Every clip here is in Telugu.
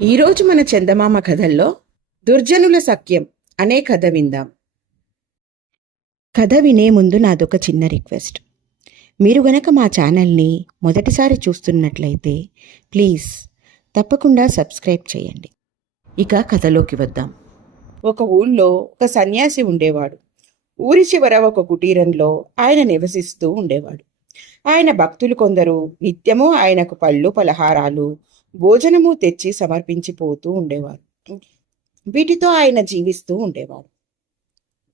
ఈరోజు మన చందమామ కథల్లో దుర్జనుల సఖ్యం అనే కథ విందాం. కథ వినే ముందు నాదొక చిన్న రిక్వెస్ట్. మీరు గనక మా ఛానల్ని మొదటిసారి చూస్తున్నట్లయితే ప్లీజ్ తప్పకుండా సబ్స్క్రైబ్ చేయండి. ఇక కథలోకి వద్దాం. ఒక ఊళ్ళో ఒక సన్యాసి ఉండేవాడు. ఊరి చివర ఒక కుటీరంలో ఆయన నివసిస్తూ ఉండేవాడు. ఆయన భక్తులు కొందరు నిత్యము ఆయనకు పళ్ళు పలహారాలు భోజనము తెచ్చి సమర్పించిపోతూ ఉండేవారు. వీటితో ఆయన జీవిస్తూ ఉండేవాడు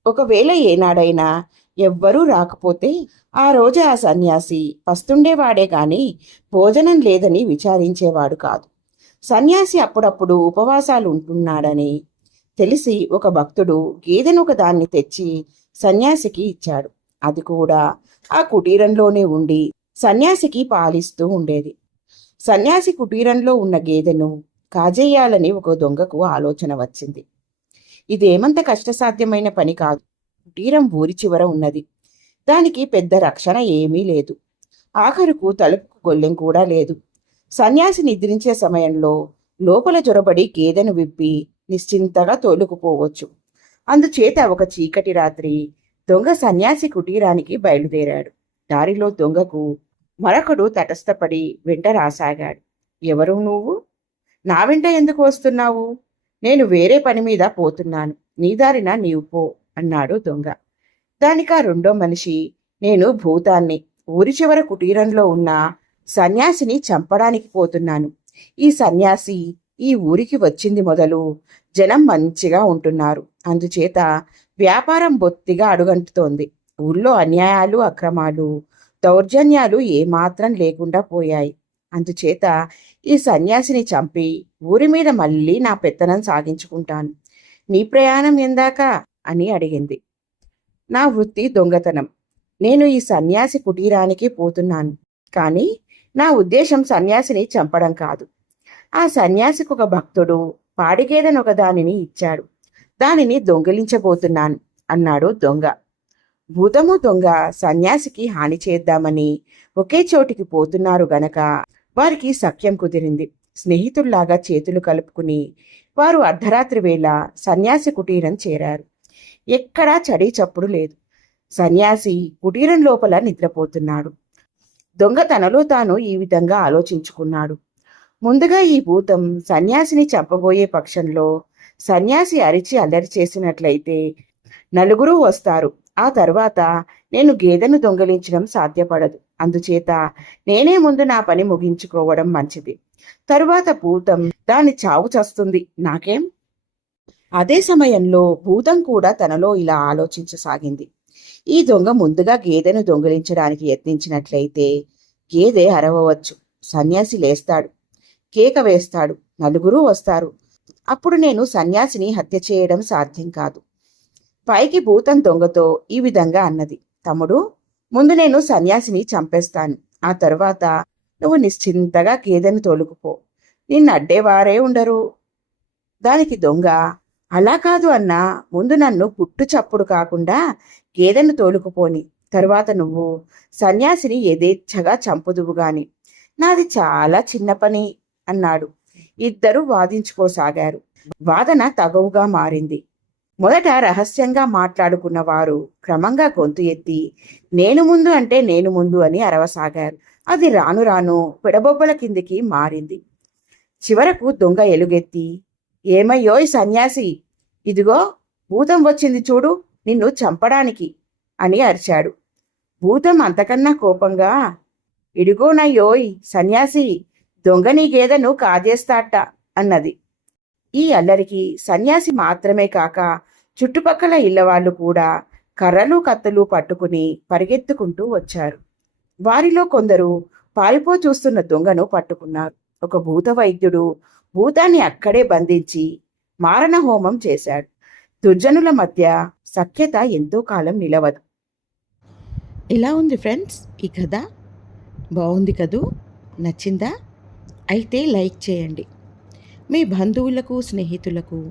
ఒకవేళ ఏనాడైనా ఎవ్వరూ రాకపోతే ఆ రోజు ఆ సన్యాసి పస్తుండేవాడే గాని భోజనం లేదని విచారించేవాడు కాదు. సన్యాసి అప్పుడప్పుడు ఉపవాసాలు ఉంటున్నాడని తెలిసి ఒక భక్తుడు గేదెను ఒక దాన్ని తెచ్చి సన్యాసికి ఇచ్చాడు. అది కూడా ఆ కుటీరంలోనే ఉండి సన్యాసికి పాలిస్తూ ఉండేది. సన్యాసి కుటీరంలో ఉన్న గేదెను కాజేయాలని ఒక దొంగకు ఆలోచన వచ్చింది. ఇదేమంత కష్టసాధ్యమైన పని కాదు. కుటీరం ఊరి చివర ఉన్నది. దానికి పెద్ద రక్షణ ఏమీ లేదు. ఆఖరుకు తలుపుకు గొల్లెం కూడా లేదు. సన్యాసి నిద్రించే సమయంలో లోపల జొరబడి గేదెను విప్పి నిశ్చింతగా తోలుకుపోవచ్చు. అందుచేత ఒక చీకటి రాత్రి దొంగ సన్యాసి కుటీరానికి బయలుదేరాడు. దారిలో దొంగకు మరొకడు తటస్థపడి వెంట రాసాగాడు. ఎవరు నువ్వు? నా వెంట ఎందుకు వస్తున్నావు? నేను వేరే పని మీద పోతున్నాను. నీ దారిన నీవు పో అన్నాడు దొంగ. దానికా రెండో మనిషి నేను భూతాన్ని ఊరి చివర కుటీరంలో ఉన్న సన్యాసిని చంపడానికి పోతున్నాను. ఈ సన్యాసి ఈ ఊరికి వచ్చింది మొదలు జనం మంచిగా ఉంటున్నారు. అందుచేత వ్యాపారం బొత్తిగా అడుగంటుతోంది. ఊళ్ళో అన్యాయాలు అక్రమాలు దౌర్జన్యాలు ఏమాత్రం లేకుండా పోయాయి. అందుచేత ఈ సన్యాసిని చంపి ఊరి మీద మళ్ళీ నా పెత్తనం సాగించుకుంటాను. నీ ప్రయాణం ఎందాక? అని అడిగింది. నా వృత్తి దొంగతనం. నేను ఈ సన్యాసి కుటీరానికి పోతున్నాను. కానీ నా ఉద్దేశం సన్యాసిని చంపడం కాదు. ఆ సన్యాసికి ఒక భక్తుడు పాడిగేదనొక దానిని ఇచ్చాడు. దానిని దొంగిలించబోతున్నాను అన్నాడు దొంగ. భూతము దొంగ సన్యాసికి హాని చేద్దామని ఒకే చోటికి పోతున్నారు గనక వారికి సఖ్యం కుదిరింది. స్నేహితుల్లాగా చేతులు కలుపుకుని వారు అర్ధరాత్రి వేళ సన్యాసి కుటీరం చేరారు. ఎక్కడా చడి చప్పుడు లేదు. సన్యాసి కుటీరం లోపల నిద్రపోతున్నాడు. దొంగ తనలో తాను ఈ విధంగా ఆలోచించుకున్నాడు. ముందుగా ఈ భూతం సన్యాసిని చంపబోయే పక్షంలో సన్యాసి అరిచి అల్లరి చేసినట్లయితే నలుగురు వస్తారు. ఆ తర్వాత నేను గేదెను దొంగలించడం సాధ్యపడదు. అందుచేత నేనే ముందు నా పని ముగించుకోవడం మంచిది. తరువాత భూతం దాని చావు చస్తుంది. నాకేం? అదే సమయంలో భూతం కూడా తనలో ఇలా ఆలోచించసాగింది. ఈ దొంగ ముందుగా గేదెను దొంగిలించడానికి యత్నించినట్లయితే గేదె అరవవచ్చు. సన్యాసి లేస్తాడు. కేక వేస్తాడు. నలుగురు వస్తారు. అప్పుడు నేను సన్యాసిని హత్య చేయడం సాధ్యం కాదు. పైకి భూతం దొంగతో ఈ విధంగా అన్నది. తమ్ముడు ముందు నేను సన్యాసిని చంపేస్తాను. ఆ తర్వాత నువ్వు నిశ్చింతగా గేదెను తోలుకుపో. నిన్ను అడ్డేవారే ఉండరు. దానికి దొంగ? అలా కాదు అన్నా. ముందు నన్ను పుట్టు చప్పుడు కాకుండా గేదెను తోలుకుపోని. తరువాత నువ్వు సన్యాసిని యథేచ్ఛగా చంపుదువు గాని. నాది చాలా చిన్న పని అన్నాడు. ఇద్దరు వాదించుకోసాగారు. వాదన తగవుగా మారింది. మొదట రహస్యంగా మాట్లాడుకున్న వారు క్రమంగా గొంతు ఎత్తి నేను ముందు అంటే నేను ముందు అని అరవసాగారు. అది రాను రాను పిడబొబ్బల కిందికి మారింది. చివరకు దొంగ ఎలుగెత్తి ఏమయ్యోయ్ సన్యాసి ఇదిగో భూతం వచ్చింది చూడు నిన్ను చంపడానికి అని అరిచాడు. భూతం అంతకన్నా కోపంగా ఇడిగోనయ్యోయ్ సన్యాసి దొంగ నీ గేదెను కాజేస్తాట అన్నది. ఈ అల్లరికి సన్యాసి మాత్రమే కాక చుట్టుపక్కల ఇళ్ళవాళ్ళు కూడా కర్రలు కత్తులు పట్టుకుని పరిగెత్తుకుంటూ వచ్చారు. వారిలో కొందరు పారిపో చూస్తున్న దొంగను పట్టుకున్నారు. ఒక భూత వైద్యుడు భూతాన్ని అక్కడే బంధించి మారణ హోమం చేశాడు. దుర్జనుల మధ్య సఖ్యత ఎంతో కాలం నిలవదు. ఇలా ఉంది ఫ్రెండ్స్ ఈ కథ. బాగుంది కదూ? నచ్చిందా? అయితే లైక్ చేయండి. మీ బంధువులకు స్నేహితులకు